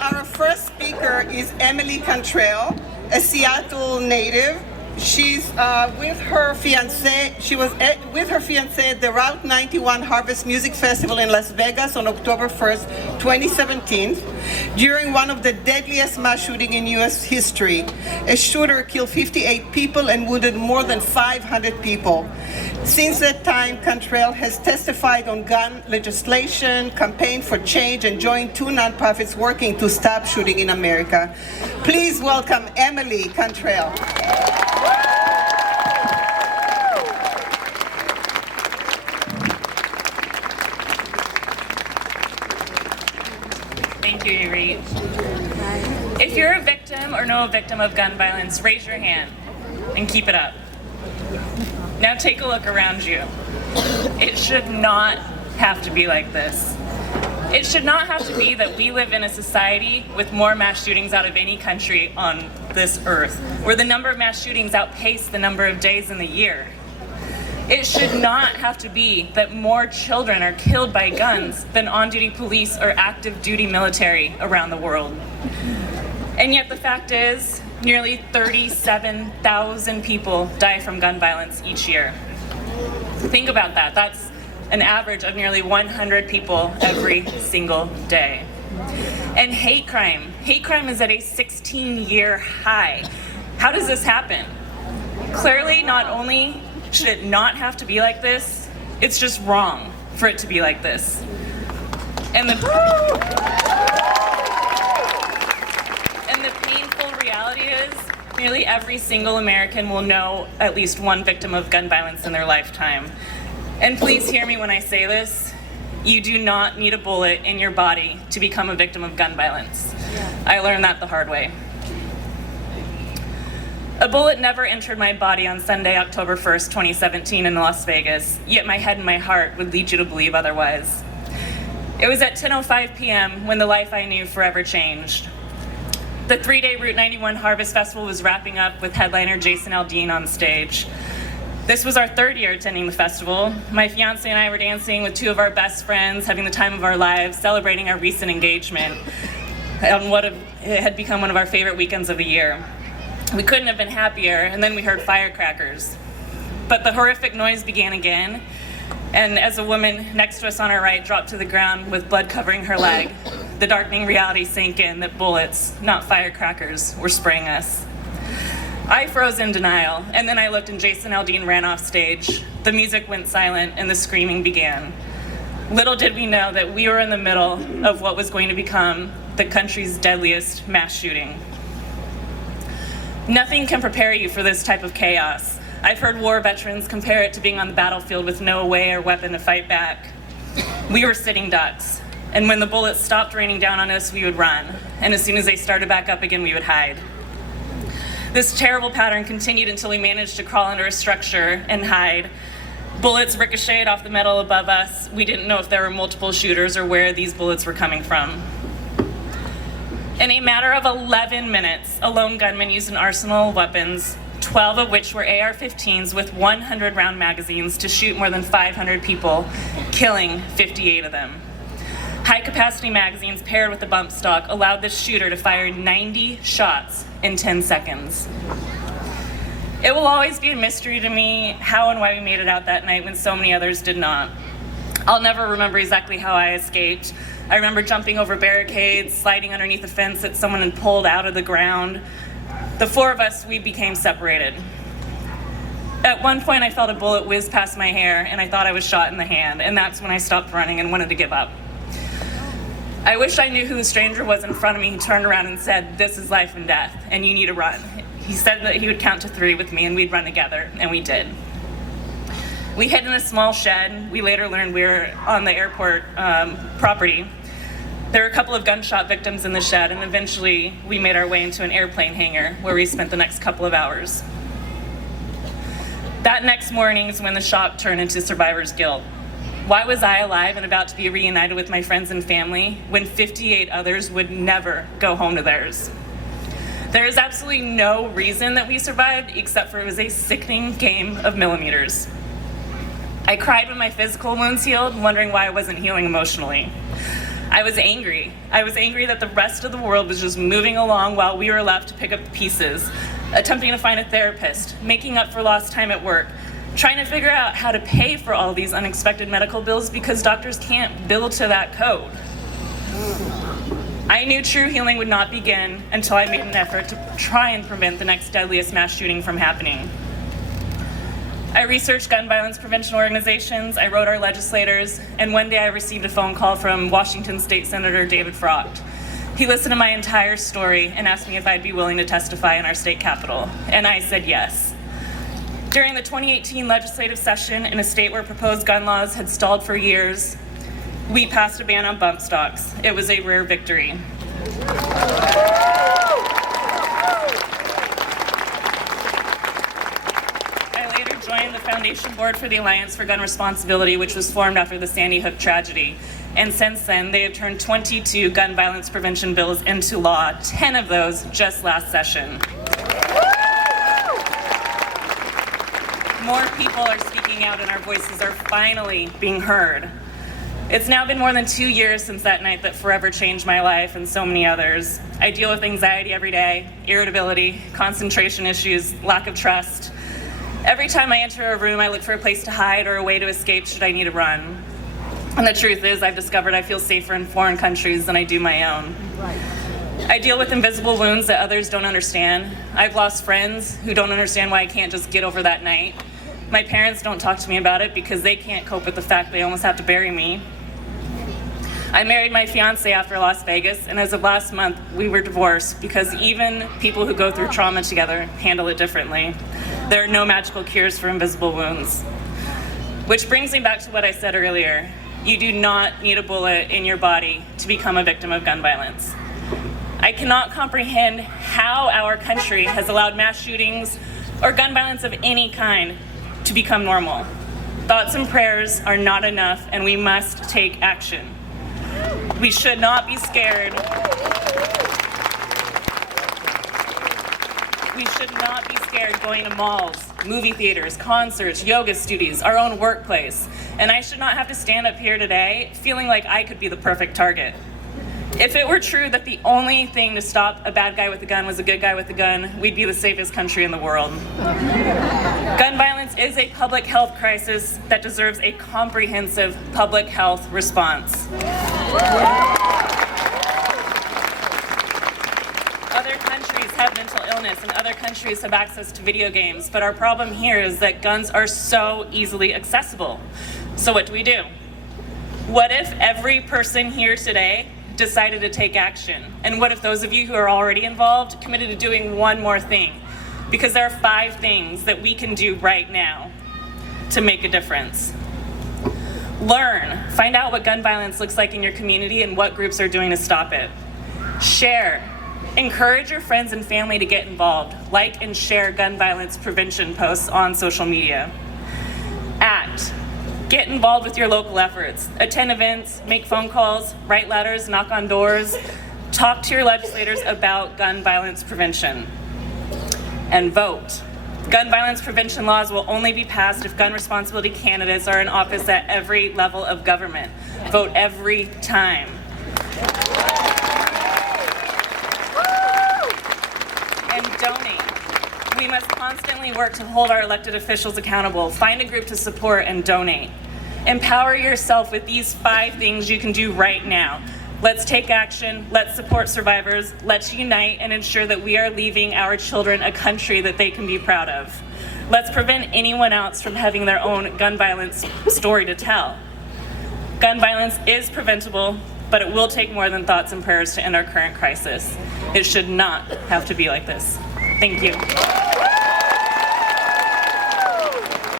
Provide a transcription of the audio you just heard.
Our first speaker is Emily Cantrell, a Seattle native. She's with her fiancé. She was with her fiancé at the Route 91 Harvest Music Festival in Las Vegas on October 1st, 2017, during one of the deadliest mass shootings in U.S. history. A shooter killed 58 people and wounded more than 500 people. Since that time, Cantrell has testified on gun legislation, campaigned for change, and joined 2 nonprofits working to stop shooting in America. Please welcome Emily Cantrell. Thank you, Yuri. If you're a victim or know a victim of gun violence, raise your hand and keep it up. Now take a look around you. It should not have to be like this. It should not have to be that we live in a society with more mass shootings out of any country on this earth, where the number of mass shootings outpace the number of days in the year. It should not have to be that more children are killed by guns than on-duty police or active duty military around the world. And yet the fact is, nearly 37,000 people die from gun violence each year. Think about that. That's an average of nearly 100 people every single day. And hate crime is at a 16-year high. How does this happen? Clearly, not only should it not have to be like this, it's just wrong for it to be like this. And the painful reality is, nearly every single American will know at least one victim of gun violence in their lifetime. And please hear me when I say this, you do not need a bullet in your body to become a victim of gun violence. I learned that the hard way. A bullet never entered my body on Sunday, October 1st, 2017 in Las Vegas, yet my head and my heart would lead you to believe otherwise. It was at 10:05 p.m. when the life I knew forever changed. The 3-day Route 91 Harvest Festival was wrapping up with headliner Jason Aldean on stage. This was our 3rd year attending the festival. My fiancé and I were dancing with 2 of our best friends, having the time of our lives, celebrating our recent engagement on what had become one of our favorite weekends of the year. We couldn't have been happier, and then we heard firecrackers. But the horrific noise began again, and as a woman next to us on our right dropped to the ground with blood covering her leg, the darkening reality sank in that bullets, not firecrackers, were spraying us. I froze in denial, and then I looked and Jason Aldean ran off stage. The music went silent and the screaming began. Little did we know that we were in the middle of what was going to become the country's deadliest mass shooting. Nothing can prepare you for this type of chaos. I've heard war veterans compare it to being on the battlefield with no way or weapon to fight back. We were sitting ducks, and when the bullets stopped raining down on us, we would run, and as soon as they started back up again, we would hide. This terrible pattern continued until we managed to crawl under a structure and hide. Bullets ricocheted off the metal above us. We didn't know if there were multiple shooters or where these bullets were coming from. In a matter of 11 minutes, a lone gunman used an arsenal of weapons, 12 of which were AR-15s with 100-round magazines to shoot more than 500 people, killing 58 of them. High-capacity magazines paired with the bump stock allowed this shooter to fire 90 shots in 10 seconds. It will always be a mystery to me how and why we made it out that night when so many others did not. I'll never remember exactly how I escaped. I remember jumping over barricades, sliding underneath a fence that someone had pulled out of the ground. The 4 of us, we became separated. At one point, I felt a bullet whiz past my hair, and I thought I was shot in the hand, and that's when I stopped running and wanted to give up. I wish I knew who the stranger was in front of me who turned around and said, "This is life and death, and you need to run." He said that he would count to 3 with me, and we'd run together, and we did. We hid in a small shed. We later learned we were on the airport property. There were a couple of gunshot victims in the shed, and eventually we made our way into an airplane hangar where we spent the next couple of hours. That next morning is when the shock turned into survivor's guilt. Why was I alive and about to be reunited with my friends and family when 58 others would never go home to theirs? There is absolutely no reason that we survived except for it was a sickening game of millimeters. I cried when my physical wounds healed, wondering why I wasn't healing emotionally. I was angry. I was angry that the rest of the world was just moving along while we were left to pick up the pieces, attempting to find a therapist, making up for lost time at work, trying to figure out how to pay for all these unexpected medical bills because doctors can't bill to that code. I knew true healing would not begin until I made an effort to try and prevent the next deadliest mass shooting from happening. I researched gun violence prevention organizations, I wrote our legislators, and one day I received a phone call from Washington State Senator David Frocht. He listened to my entire story and asked me if I'd be willing to testify in our state capitol, and I said yes. During the 2018 legislative session in a state where proposed gun laws had stalled for years, we passed a ban on bump stocks. It was a rare victory. Joined the Foundation Board for the Alliance for Gun Responsibility, which was formed after the Sandy Hook tragedy. And since then, they have turned 22 gun violence prevention bills into law, 10 of those just last session. More people are speaking out and our voices are finally being heard. It's now been more than 2 years since that night that forever changed my life and so many others. I deal with anxiety every day, irritability, concentration issues, lack of trust. Every time I enter a room, I look for a place to hide or a way to escape should I need to run. And the truth is, I've discovered I feel safer in foreign countries than I do my own. I deal with invisible wounds that others don't understand. I've lost friends who don't understand why I can't just get over that night. My parents don't talk to me about it because they can't cope with the fact they almost have to bury me. I married my fiancé after Las Vegas, and as of last month, we were divorced because even people who go through trauma together handle it differently. There are no magical cures for invisible wounds. Which brings me back to what I said earlier. You do not need a bullet in your body to become a victim of gun violence. I cannot comprehend how our country has allowed mass shootings or gun violence of any kind to become normal. Thoughts and prayers are not enough, and we must take action. We should not be scared. We should not be scared going to malls, movie theaters, concerts, yoga studios, our own workplace. And I should not have to stand up here today feeling like I could be the perfect target. If it were true that the only thing to stop a bad guy with a gun was a good guy with a gun, we'd be the safest country in the world. Gun violence is a public health crisis that deserves a comprehensive public health response. Other countries have mental illness and other countries have access to video games, but our problem here is that guns are so easily accessible. So what do? What if every person here today decided to take action? And what if those of you who are already involved committed to doing one more thing? Because there are 5 things that we can do right now to make a difference. Learn. Find out what gun violence looks like in your community and what groups are doing to stop it. Share. Encourage your friends and family to get involved. Like and share gun violence prevention posts on social media. Act. Get involved with your local efforts. Attend events, make phone calls, write letters, knock on doors. Talk to your legislators about gun violence prevention. And vote. Gun violence prevention laws will only be passed if gun responsibility candidates are in office at every level of government. Vote every time. And donate. We must constantly work to hold our elected officials accountable. Find a group to support and donate. Empower yourself with these 5 things you can do right now. Let's take action, let's support survivors, let's unite and ensure that we are leaving our children a country that they can be proud of. Let's prevent anyone else from having their own gun violence story to tell. Gun violence is preventable, but it will take more than thoughts and prayers to end our current crisis. It should not have to be like this. Thank you.